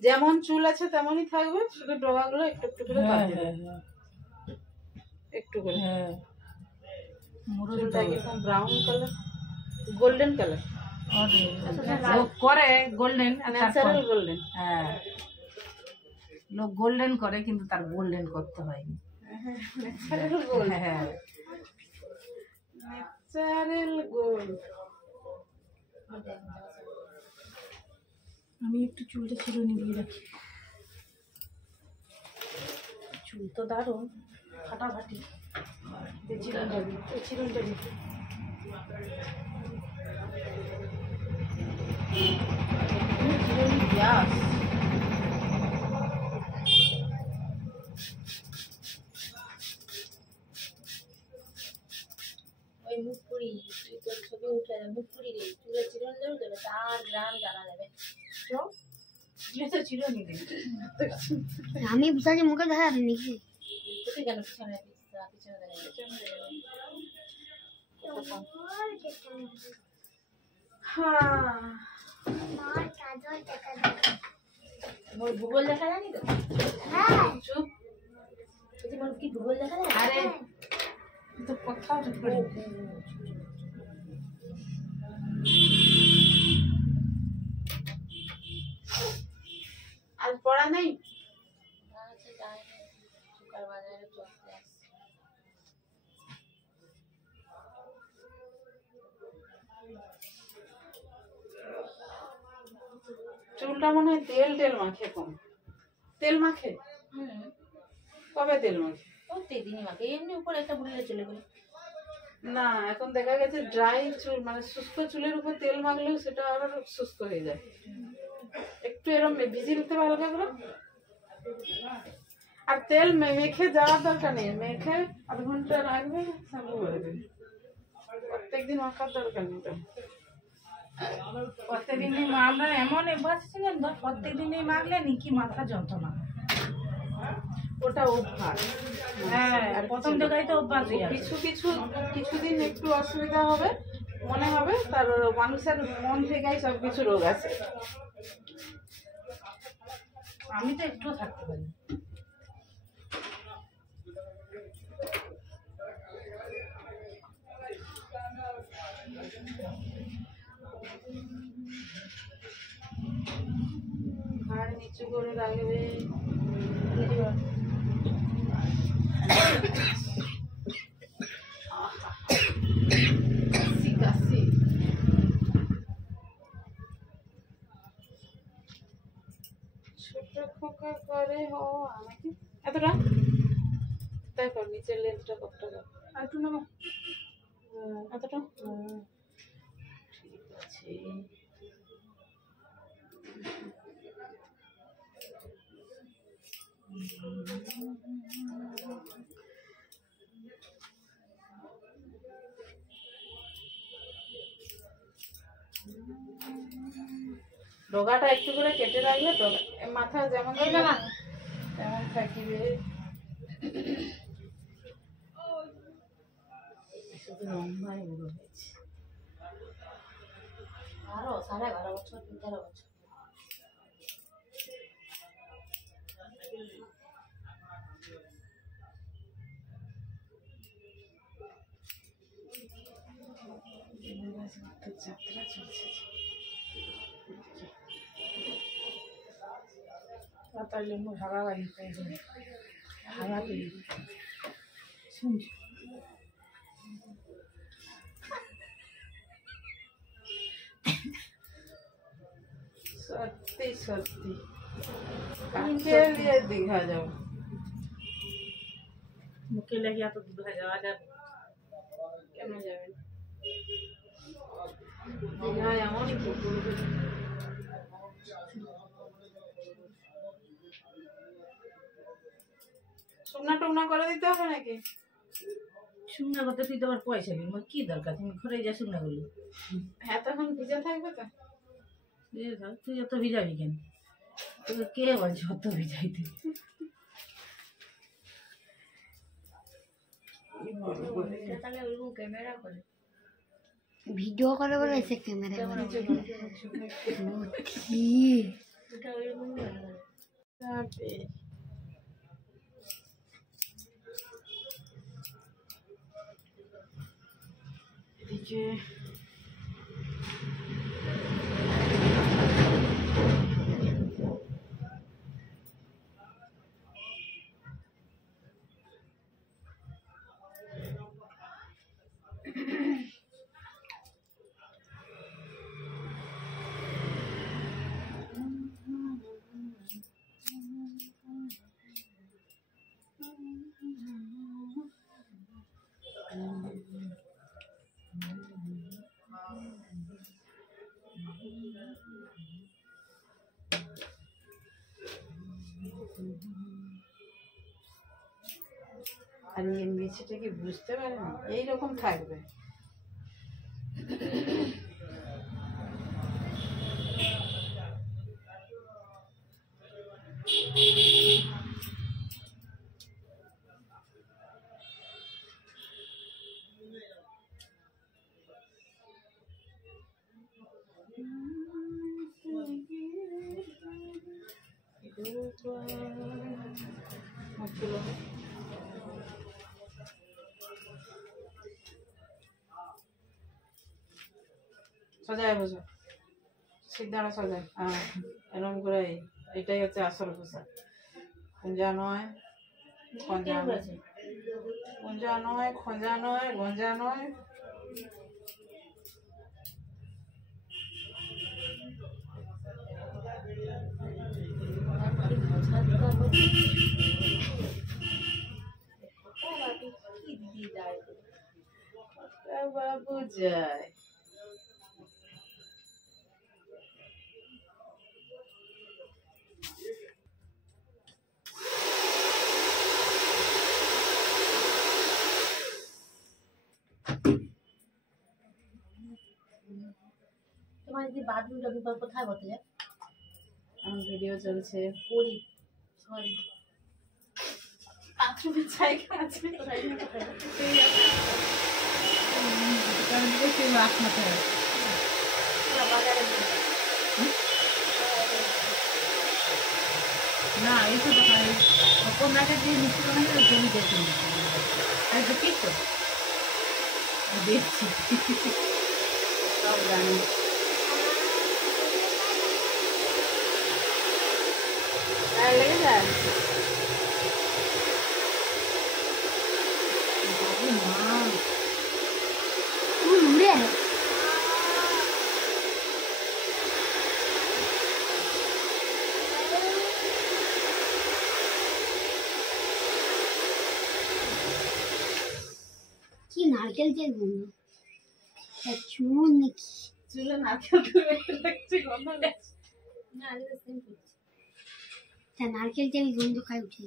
যেমন চুল আছে তেমনই থাকবে, শুধু ডগাগুলো একটু একটু করে কাটবে, একটু করে। চুলটা একদম ব্রাউন কালার, গোল্ডেন কালার লোক করে গোল্ডেন, ন্যাচারাল গোল্ডেন। হ্যাঁ লোক গোল্ডেন করে কিন্তু তার গোল্ডেন করতে হয়নি। ন্যাচারাল গোল্ড, হ্যাঁ ন্যাচারাল গোল্ড। আমি একটু চুলটা ছিঁড়ে নিয়ে রাখি, চুল তো দারুণ ফাটাফাটি। চিরুনটা দিতে গ্যাস ওই মুখপুরি, তুই তোর ছবি উঠে মুখপুরি রে, চুলে চিরন দেবে দেবে, তার গ্রাম জানা যাবে। তো চিরুনি দিই। আমি বুঝাচ্ছি মুখে দেখা যাবে নাকি? তুই কেন পিছনে পিছনে মোর ভূগোল দেখা জানি তো। চুপ, মোর কি ভূগোল দেখা যায়? আরে তো কোথাও ঠিক করে আজ পড়া নেই? বাজারে চলতে আসছে। চুলটা মনে হয় তেল তেল মাখে, কম তেল মাখে। কবে তেল মাখে? প্রত্যেকদিনই মাখে, এমনি উপরে একটা বুলিয়ে চলে গেল। না, এখন দেখা গেছে ড্রাই চুল মানে শুষ্ক চুলের উপর তেল মাখলেও সেটা আবার শুষ্ক হয়ে যায়। একটু এরকম ভিজিয়ে নিতে হবে হালকা করে। আর তেল মেখে যাওয়ার দরকার নেই, মেখে আধ ঘন্টা রাখবে, শ্যাম্পু করে দেবে। প্রত্যেকদিন মাখার দরকার নেই। প্রত্যেকদিনই আমরা এমন অভ্যাস ছিলেন তো, প্রত্যেকদিনই মাখলে নাকি মাথা যন্ত্রণা। ওটা অভ্যাস। হ্যাঁ প্রথম জায়গায় তো অভ্যাস হয়ে যাবে। কিছুদিন একটু অসুবিধা হবে, মনে হবে তার মানুষের মন থেকেই সবকিছু রোগ আছে। আমি তো একটু থাকতে পারি। ঘাড় নিচু করে রাখবে। ছোট খোকা করে নাকি এতটা দেখো, নিচের লেন্সটা কতটা দেখো, আর একটু নেবো এতটা। ঠিক আছে, ডগাটা একটু করে কেটে রাখলে ডগা মাথা যেমন তেমন থাকিবে। শুধু লম্বাই বুড়ো হয়েছে। আরো 11.5 বছর 13 বছর। যাত্রা চলছে। তাহলে হাওয়া গাড়ি হাওয়া তৈরি শুনছি। সত্যি সত্যি কাকে নিয়ে দীঘা যাও? মুখে লেগে এত দূরে যাওয়া যাবে? কেন যাবেন? দীঘায় এমন কি শুকনা টুকনা করে দিতে হবে নাকি? শুকনা করতে তুই তো আবার পয়সা দিবি, কি দরকার তুমি ঘরে যা শুকনা করলি। হ্যাঁ, তখন ভিজে থাকবে তো। তুই এত ভিজাবি কেন? তোকে কে বলছে অত ভিজাইতে? তাহলে ওইরকম ক্যামেরা করে ভিডিও করে বলে এসে ক্যামেরা ওটা ওইরকম যাবে এদিকে আর এই মেছেটা কি বুঝতে পারে না এইরকম থাকবে সজায় বুঝো সিদ্ধারা সজায় হ্যাঁ এরকম করে এটাই হচ্ছে আসল পোশাক কুঞ্জা নয় খঞ্জা নয় কুঞ্জা নয় খঞ্জা নয় গঞ্জা নয় বাবু যায় তোমার যদি বাথরুমটা বিকল্প কোথায় বলতে যায় আমার ভিডিও চলছে করি সরি বাথরুমের জায়গা আছে কোথায় কোথায় বাজারে না এইসব দোকানে কন্যাকে দিয়ে মিষ্টি বানাই জমি দেখি আর দেখি তো দেখছি সব জানি লেগে যায় মা উড়ে কি নারকেল তেল গন্ধ চুন নাকি চুলে নারকেল তুলে লাগছে গন্ধ লাগছে না আগে সেম করছি তা নারকেল তেল গন্ধ খাই উঠে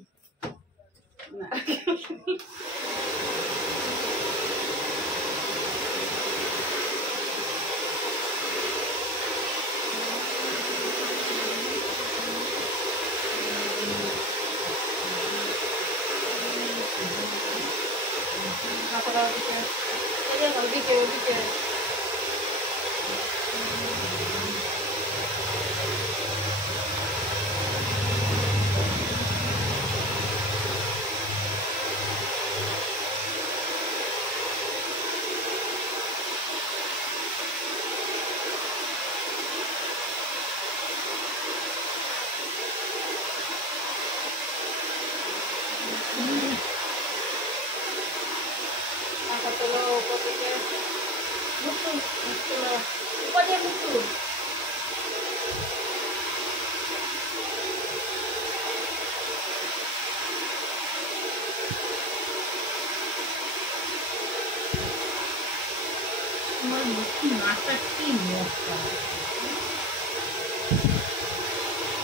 ওদিকে ওদিকে তোলো ওপর থেকে তোলো উপরে মুক্তু তোমার লক্ষ্মী নাকটা কি মোটা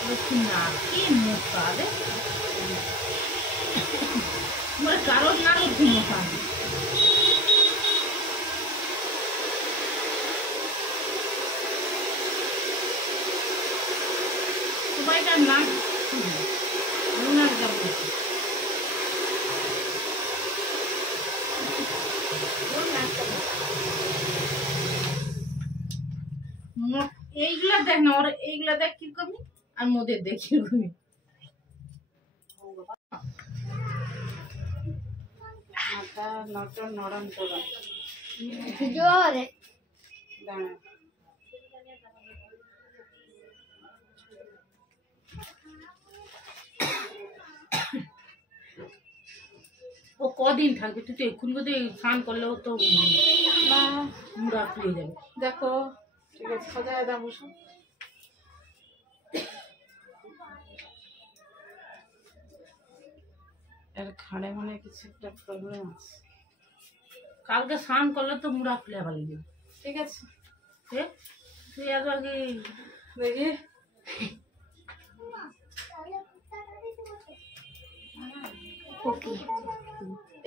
লক্ষ্মী নাক কি মোটা রে তোমার কারোর না লক্ষ্মী মোটা সবাইকার নাক ওনার যাবো এইগুলা দেখ না ওর এইগুলা দেখ কিরকমই আর মোদের দেখ কিরকমই মাথা নটর নরম চড়ন। জোরে দাঁড়া, ও কদিন থাকবে? তুই তো এক্ষুনি বোধ স্নান করলেও তো না মুড়া খুলে যাবে। দেখো, ঠিক আছে, সোজা দাও, বসো। এর ঘাড়ে মনে হয় কিছু একটা প্রবলেম আছে। কালকে স্নান করলে তো মুড়া খুলে ভালো যাবে। ঠিক আছে, তুই একবার কি দেখি। ওকে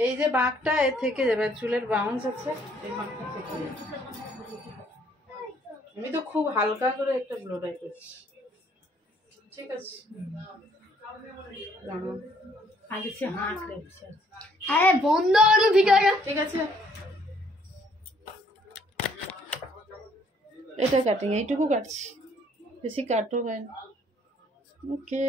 এই যে বাঁকটা এ থেকে যাবে, চুলের বাউন্স আছে, এই বাঁকটা থেকে যাবে। আমি তো খুব হালকা করে একটা ব্লো ড্রাই করছি। ঠিক আছে, দাঁড়াও। আগে সে হাঁটলে বসে আছে। আরে বন্ধ করো ভিডিওটা। ঠিক আছে, এটা কাটিং, এইটুকু কাটছি, বেশি কাটও হয় না। ওকে।